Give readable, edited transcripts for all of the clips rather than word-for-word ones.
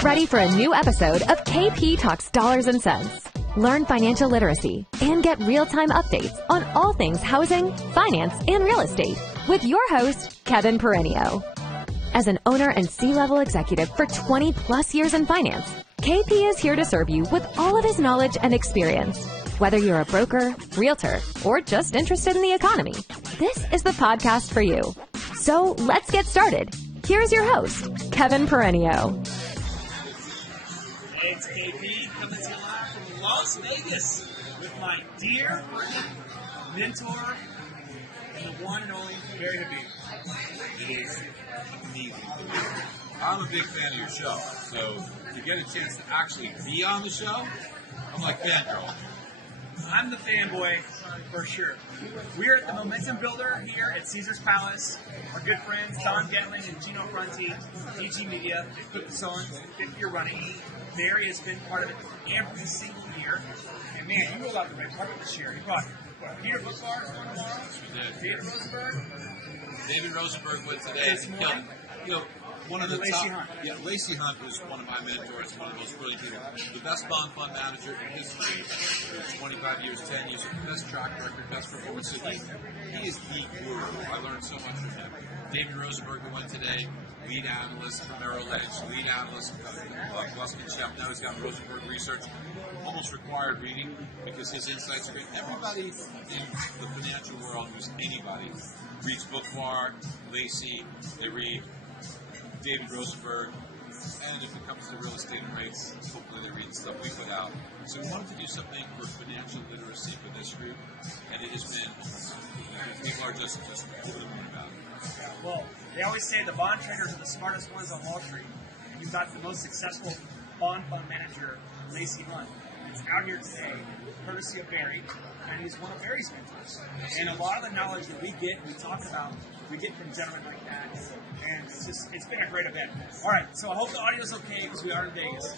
Get ready for a new episode of KP Talks Dollars and Cents. Learn financial literacy and get real-time updates on all things housing, finance, and real estate with your host, Kevin Perenio. As an owner and C-level executive for 20 plus years in finance, KP is here to serve you with all of his knowledge and experience. Whether you're a broker, realtor, or just interested in the economy, this is the podcast for you. So let's get started. Here's your host, Kevin Perenio. Hey, it's KP coming to you live from Las Vegas with my dear friend, mentor, and the one and only Habib. It is amazing. I'm a big fan of your show, so to get a chance to actually be on the show, I'm like fangirl. I'm the fanboy for sure. We're at the Momentum Builder here at Caesar's Palace. Our good friends Don Getling and Gino Fronti, DG Media, they put this on 5th year running. Barry has been part of it every single year. And man, you rolled out the red carpet this year. You brought Peter Bookbar is going tomorrow. David Rosenberg. David Rosenberg went today. One of the Lacey top. Hunt. Yeah, Lacey Hunt is one of my mentors, one of the most brilliant people. The best bond fund manager in history. 25 years, 10 years, best track record, best performance. He is the guru. I learned so much from him. David Rosenberg went today, lead analyst for Merrill Lynch, lead analyst for Gluskin Sheff. Now he's got Rosenberg Research. Almost required reading because his insights are great. Everybody in the financial world, who's anybody, reads Bookmart, Lacey, they read David Rosenberg, and if it comes to real estate and rates, hopefully they read the stuff we put out. So we wanted to do something for financial literacy for this group, and it has been, people are just over the moon about it. Well, they always say the bond traders are the smartest ones on Wall Street. And you've got the most successful bond fund manager, Lacey Hunt. It's out here today, courtesy of Barry, and he's one of Barry's mentors. And a lot of the knowledge that we get, we talk about, we get from gentlemen like that. And it's been a great event. All right, so I hope the audio's okay because we are in Vegas.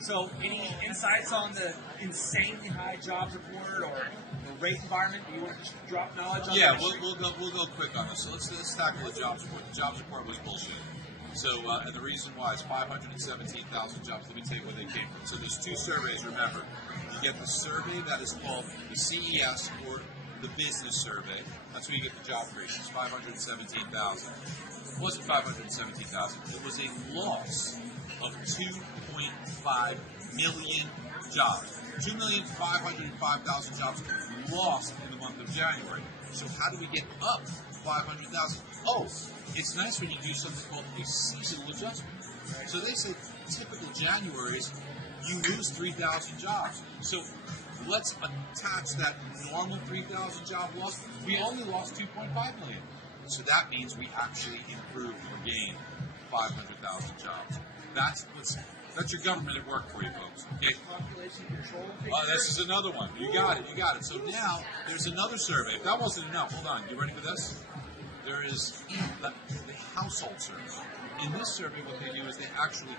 So any insights on the insanely high jobs report or the rate environment? Do you want to just drop knowledge on that? Yeah, we'll go quick on this. So let's tackle the jobs report. The jobs report was bullshit. So, and the reason why is 517,000 jobs. Let me tell you where they came from. So there's two surveys, remember. You get the survey that is called the CES, or the business survey. That's where you get the job creations, 517,000. It wasn't 517,000. It was a loss of 2.5 million jobs. 2,505,000 jobs lost in the month of January. So how do we get up 500,000? Oh, it's nice when you do something called a seasonal adjustment. So they say typical Januaries, you lose 3,000 jobs. So let's attach that normal 3,000 job loss. We only lost 2.5 million. So that means we actually improved or gained 500,000 jobs. That's your government at work for you, folks. Okay? Population control. This is another one. You got it. So now there's another survey. If that wasn't enough, hold on. You ready for this? There is the household survey. In this survey, what they do is they actually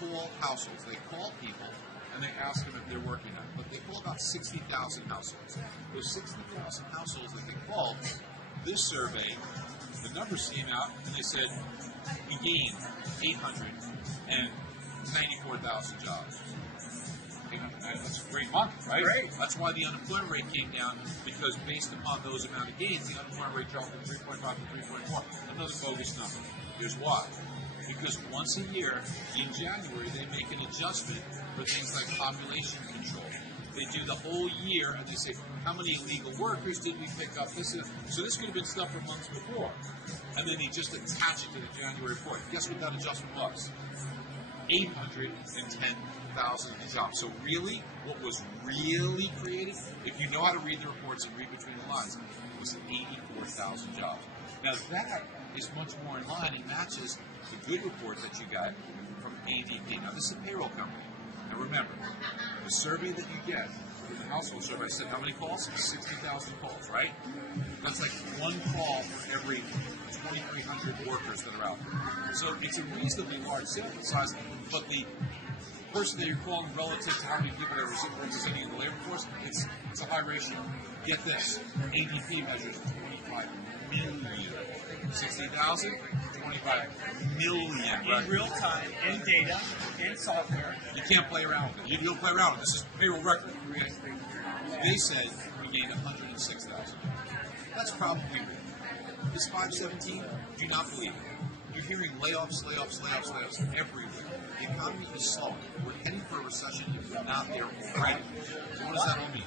call households. They call people and they ask them if they're working on it. But they call about 60,000 households. Those 60,000 households that they called, this survey, the numbers came out and they said we gained 894,000 jobs. That's a great month, right? Great. That's why the unemployment rate came down, because based upon those amount of gains, the unemployment rate dropped from 3.5 to 3.4. Another bogus number. Here's why. Because once a year, in January, they make an adjustment for things like population control. They do the whole year, and they say, how many illegal workers did we pick up? So this could have been stuff from months before. And then they just attach it to the January report. Guess what that adjustment was? 810,000 jobs. So really, what was really created, if you know how to read the reports and read between the lines, was 84,000 jobs. Now that is much more in line and matches the good report that you got from ADP. Now this is a payroll company. Now remember, the survey that you get, the household survey, I said how many calls? 60,000 calls, right? That's like one call for every 2,300 workers that are out there. So it's a reasonably large sample size, but the person that you're calling relative to how many people they're representing in the labor force, it's a high ratio. Get this, ADP measures 25 million. 60,000, 25 million. In real time, in data, in software. You can't play around with it. You don't play around with it. This is payroll record. They said we gained 106,000. That's probably real. This 517, do not believe it. You're hearing layoffs everywhere. The economy is slowing. We're heading for a recession if we're not there already. So what does that all mean?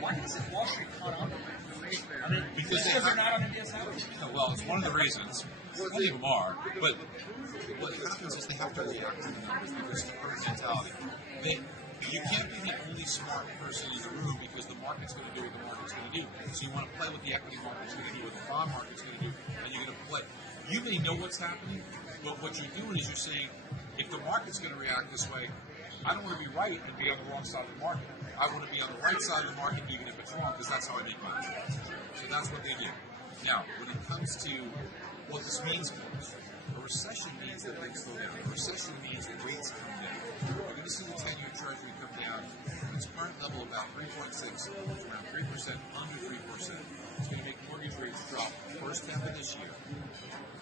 Why hasn't Wall Street caught on to it? I mean, Because they're not on India's side. Well, it's one of the reasons. Many of them are. But what happens is they have to react to the numbers because of herd mentality. You can't be the only smart person in the room because the market's going to do what the market's going to do. So you want to play what the equity market's going to do, what the bond market's going to do, and you're going to play. You may know what's happening, but what you're doing is you're saying, if the market's going to react this way, I don't want to be right and be on the wrong side of the market. I want to be on the right side of the market even if it's wrong because that's how I make money. So that's what they do. Now, when it comes to what this means for us, a recession means that things slow down. A recession means that rates come down. We're going to see the 10-year Treasury come down from its current level of about 3.6 to around 3%, under 3%. It's going to make mortgage rates drop the first half of this year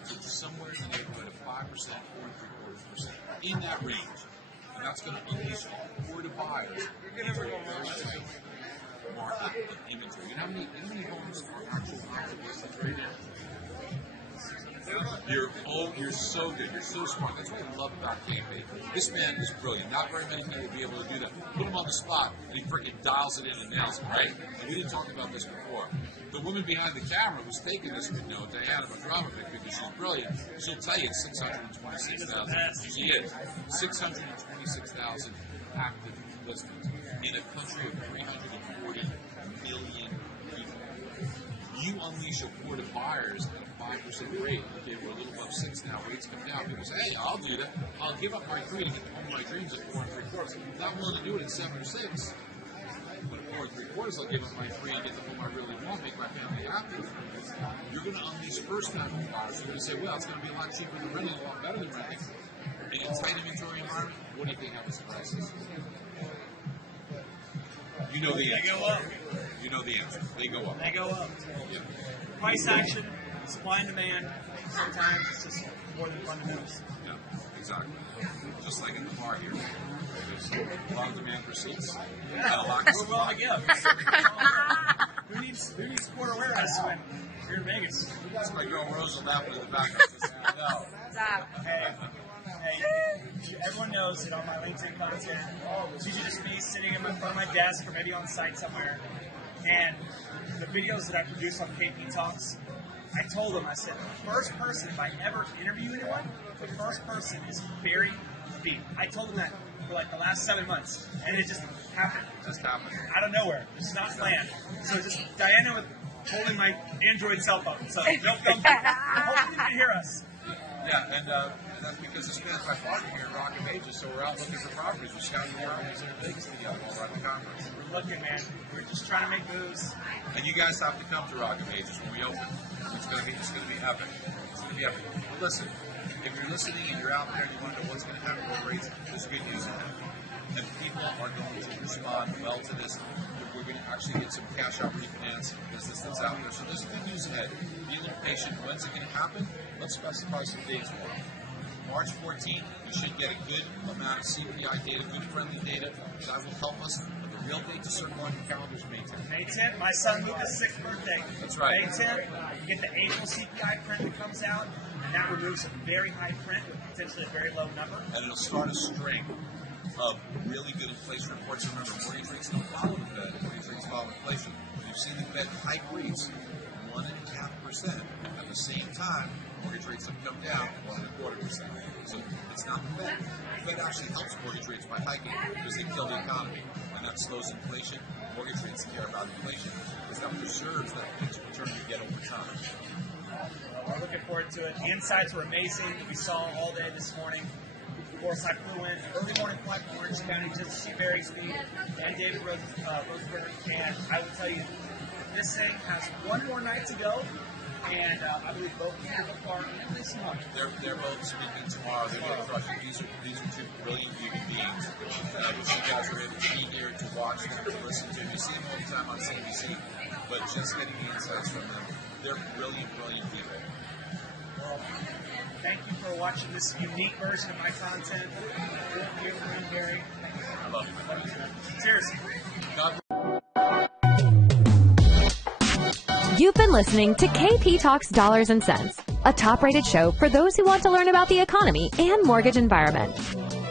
to somewhere in the neighborhood of 5%, 4.75%, in that range. And that's going to unleash a horde of buyers into a very tight market of inventory. You know how many homes are actual occupancies right now? You're so good. You're so smart. That's what I love about KP. This man is brilliant. Not very many people will be able to do that. Put him on the spot, and he freaking dials it in and nails it, right? And we didn't talk about this before. The woman behind the camera who's taking this note, Diana Madramovic, because she's brilliant, she'll tell you it's 626,000. She is. 626,000 active listings in a country of 340 million people. You unleash a horde of buyers at a 5% rate. Okay, we're a little above 6 now. Rates come down. People say, hey, I'll do that. I'll give up my 3 to get the home of my dreams at 4 3/4. I'm not willing to do it at 7 or 6. But at 4 3/4, I'll give up my 3 and get the home I really want, make my family happy. You're going to unleash first-time home buyers. You're going to say, well, it's going to be a lot cheaper than renting, a lot better than renting. In a tight inventory environment, what do you think happens to prices? You know the answer. They go up. You know the answer. They go up. They go up. Yeah. Price action, supply and demand. Sometimes it's just more than fundamentals. Yeah, exactly. Just like in the bar here. There's a lot of demand for seats. And a lot of We're willing to give. Who needs quarter warehouse when you're in Vegas? That's my girl Rosa laughing in the background. No. Hey, everyone knows that on my LinkedIn content, it's usually just me sitting in front of my desk or maybe on site somewhere. And the videos that I produce on KP Talks, I told them, I said, the first person, if I ever interview anyone, the first person is Barry Habib. I told them that for like the last 7 months, and it just happened. Just happened. Out of nowhere. It's not planned. So just Diana was holding my Android cell phone. So hopefully you can hear us. Yeah, and that's because this man's my partner here at Rock and Ages, so we're out looking for properties. We're scouting the properties in Vegas together while we're at the conference. We're looking, man. We're just trying to make moves. And you guys have to come to Rock and Ages when we open. It's gonna be epic. It's gonna be epic. But listen, if you're listening and you're out there and you want to know what's gonna happen with rates, there's good news ahead. And people are going to respond well to this. We're going to actually get some cash out refinance business that's out there. So there's good news ahead. Be a little patient. When's it going to happen? Let's specify some dates for it. March 14th, we should get a good amount of CPI data, good friendly data that will help us. But the real date to circle on your calendar is May 10th. May 10th, my son Luca's 6th birthday. That's right. May 10th, you get the April CPI print that comes out, and that removes a very high print with potentially a very low number. And it'll start a string of really good inflation reports. Remember, mortgage rates don't follow the Fed. Mortgage rates follow inflation. You've seen the Fed hike rates 1.5%. At the same time, mortgage rates have come down 1.25%. So it's not the Fed. The Fed actually helps mortgage rates by hiking because they kill the economy. And that slows inflation. Mortgage rates care about inflation because that preserves that fixed return you get over time. We're looking forward to it. The insights were amazing. We saw all day this morning. Of course, I flew in early morning flight from Orange County just to see Barry speak and David Rosenberg. And I will tell you, this thing has one more night to go. And I believe both Peter Bookbar and Lacey Hunt. They're both speaking tomorrow. They're going to crush it. These are two brilliant human beings. That you guys are able to be here to watch them, to listen to. You see them all the time on CNBC, but just getting the insights from them. They're brilliant, brilliant people. Well, thank you for watching this unique version of my content. Barry. I love you. Cheers. God You've been listening to KP Talks Dollars and Cents, a top-rated show for those who want to learn about the economy and mortgage environment.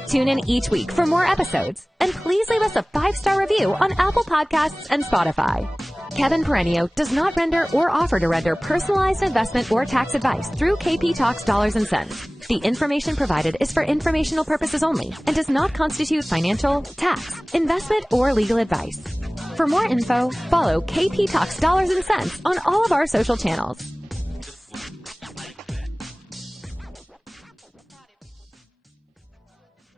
Tune in each week for more episodes, and please leave us a 5-star review on Apple Podcasts and Spotify. Kevin Perenio does not render or offer to render personalized investment or tax advice through KP Talks Dollars and Cents. The information provided is for informational purposes only and does not constitute financial, tax, investment, or legal advice. For more info, follow KP Talks Dollars and Cents on all of our social channels.